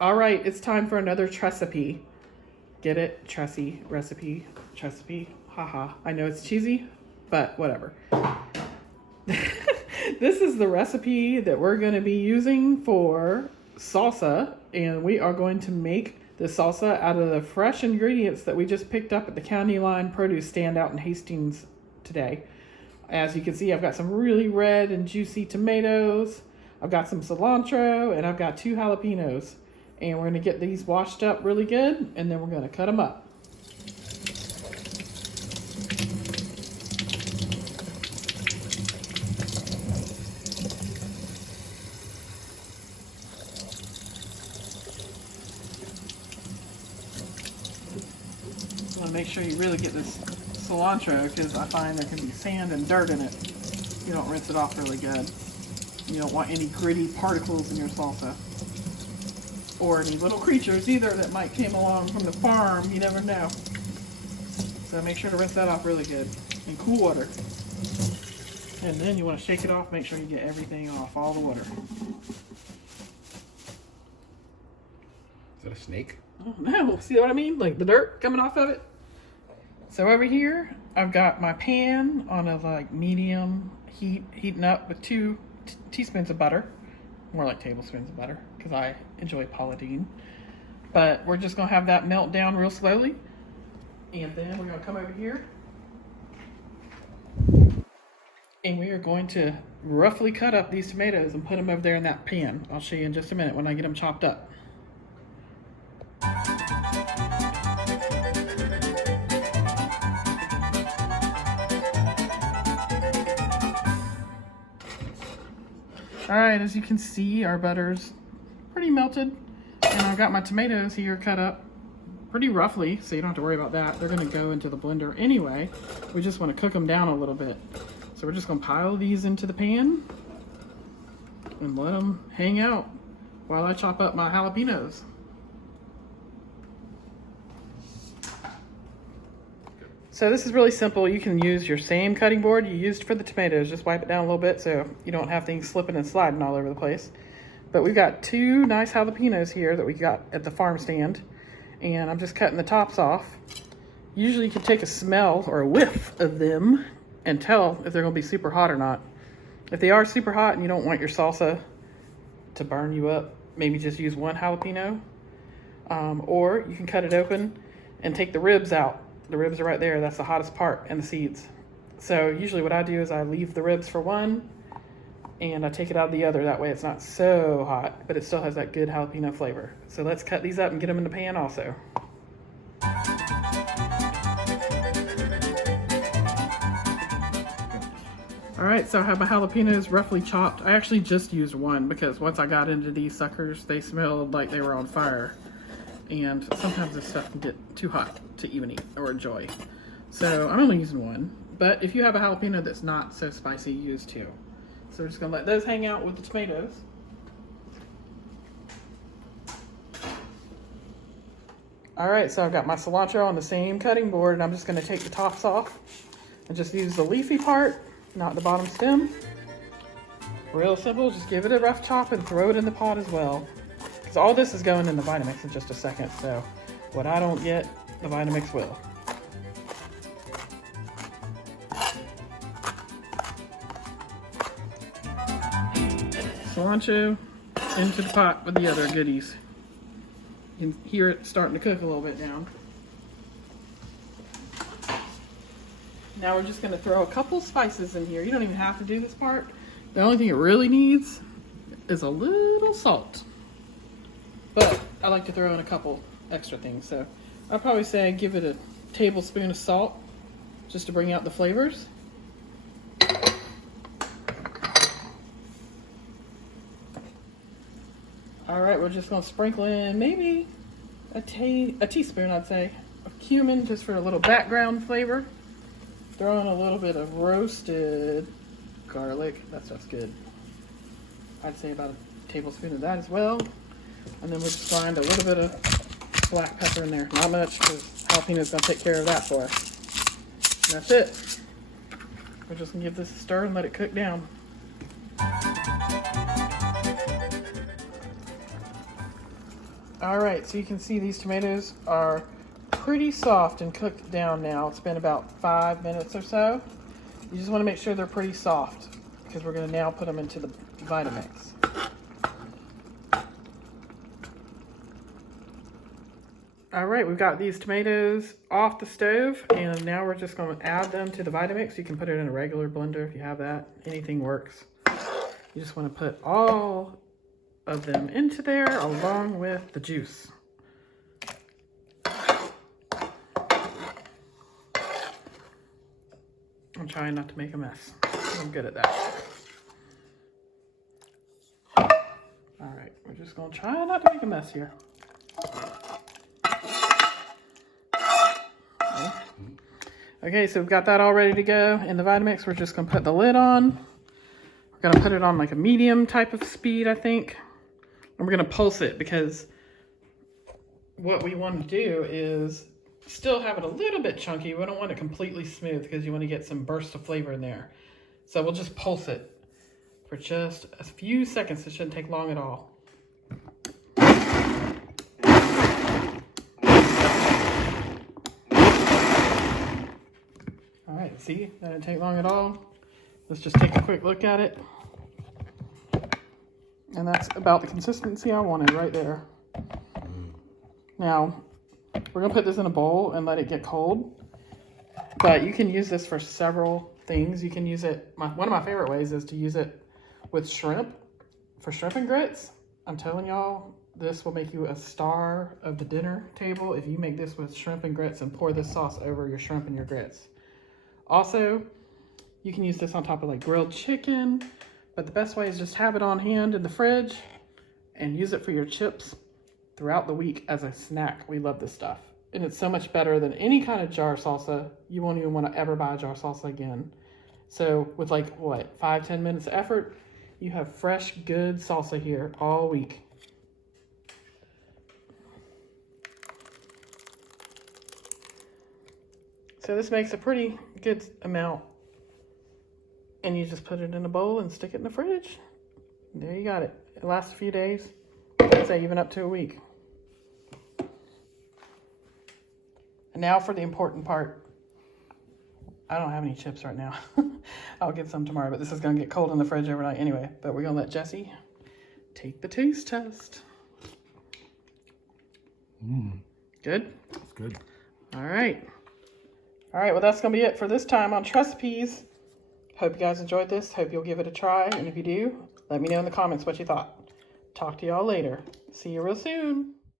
All right, it's time for another Trecipes. Get it? Recipe. Haha. I know it's cheesy, but whatever. This is the recipe that we're going to be using for salsa, and we are going to make the salsa out of the fresh ingredients that we just picked up at the county line produce stand out in Hastings today. As you can see, I've got some really red and juicy tomatoes. I've got some cilantro, and I've got 2 jalapenos. And we're going to get these washed up really good, and then we're going to cut them up. You want to make sure you really get this cilantro, because I find there can be sand and dirt in it. You don't rinse it off really good. You don't want any gritty particles in your salsa. Or any little creatures either that might came along from the farm. You never know. So make sure to rinse that off really good in cool water. And then you want to shake it off. Make sure you get everything off, all the water. Is that a snake? Oh no, see what I mean? Like the dirt coming off of it. So over here, I've got my pan on a medium heat, heating up with 2 teaspoons of butter. More like tablespoons of butter, because I enjoy Pauladine. But we're just going to have that melt down real slowly. And then we're going to come over here. And we are going to roughly cut up these tomatoes and put them over there in that pan. I'll show you in just a minute when I get them chopped up. Alright, as you can see, our butter's pretty melted. And I've got my tomatoes here cut up pretty roughly, so you don't have to worry about that. They're going to go into the blender anyway. We just want to cook them down a little bit. So we're just going to pile these into the pan and let them hang out while I chop up my jalapenos. So this is really simple. You can use your same cutting board you used for the tomatoes. Just wipe it down a little bit so you don't have things slipping and sliding all over the place. But we've got 2 nice jalapenos here that we got at the farm stand. And I'm just cutting the tops off. Usually you can take a smell or a whiff of them and tell if they're going to be super hot or not. If they are super hot and you don't want your salsa to burn you up, maybe just use 1 jalapeno. Or you can cut it open and take the ribs out. The ribs are right there. That's the hottest part, and the seeds. So usually what I do is I leave the ribs for one and I take it out of the other. That way it's not so hot, but it still has that good jalapeno flavor. So let's cut these up and get them in the pan also. All right, so I have my jalapenos roughly chopped. I actually just used 1 because once I got into these suckers, they smelled like they were on fire. And sometimes this stuff can get too hot to even eat or enjoy. So I'm only using 1. But if you have a jalapeno that's not so spicy, use 2. So we're just going to let those hang out with the tomatoes. Alright, so I've got my cilantro on the same cutting board, and I'm just going to take the tops off and just use the leafy part, not the bottom stem. Real simple, just give it a rough chop and throw it in the pot as well. So all this is going in the Vitamix in just a second, so what I don't get, the Vitamix will. Cilantro into the pot with the other goodies. You can hear it starting to cook a little bit now. Now we're just going to throw a couple spices in here. You don't even have to do this part. The only thing it really needs is a little salt. But I like to throw in a couple extra things, so I'd probably say give it a tablespoon of salt just to bring out the flavors. All right, we're just gonna sprinkle in maybe a teaspoon, I'd say, of cumin just for a little background flavor. Throw in a little bit of roasted garlic. That stuff's good. I'd say about a tablespoon of that as well. And then we'll just find a little bit of black pepper in there. Not much, because jalapeno's gonna take care of that for us. And that's it. We're just gonna give this a stir and let it cook down. All right, so you can see these tomatoes are pretty soft and cooked down now. It's been about 5 minutes or so. You just want to make sure they're pretty soft because we're going to now put them into the Vitamix. All right, we've got these tomatoes off the stove, and now we're just going to add them to the Vitamix. You can put it in a regular blender if you have that. Anything works. You just want to put all of them into there along with the juice. I'm trying not to make a mess. I'm good at that. All right, we're just going to try not to make a mess here. Okay, so we've got that all ready to go in the Vitamix. We're just going to put the lid on. We're going to put it on like a medium type of speed, I think. And we're going to pulse it because what we want to do is still have it a little bit chunky. We don't want it completely smooth because you want to get some burst of flavor in there. So we'll just pulse it for just a few seconds. It shouldn't take long at all. All right, see, that didn't take long at all. Let's just take a quick look at it. And that's about the consistency I wanted right there. Now, we're gonna put this in a bowl and let it get cold. But you can use this for several things. You can use it, one of my favorite ways is to use it with shrimp, for shrimp and grits. I'm telling y'all, this will make you a star of the dinner table if you make this with shrimp and grits and pour this sauce over your shrimp and your grits. Also, you can use this on top of like grilled chicken, but the best way is just have it on hand in the fridge and use it for your chips throughout the week as a snack. We love this stuff. And it's so much better than any kind of jar salsa. You won't even want to ever buy a jar salsa again. So with like, what, 5-10 minutes of effort, you have fresh, good salsa here all week. So this makes a pretty good amount. And you just put it in a bowl and stick it in the fridge. There you got it. It lasts a few days. I'd say even up to a week. And now for the important part. I don't have any chips right now. I'll get some tomorrow, but this is going to get cold in the fridge overnight anyway. But we're going to let Jesse take the taste test. Good? It's good. All right. All right, well, that's going to be it for this time on Trecipes. Hope you guys enjoyed this. Hope you'll give it a try. And if you do, let me know in the comments what you thought. Talk to y'all later. See you real soon.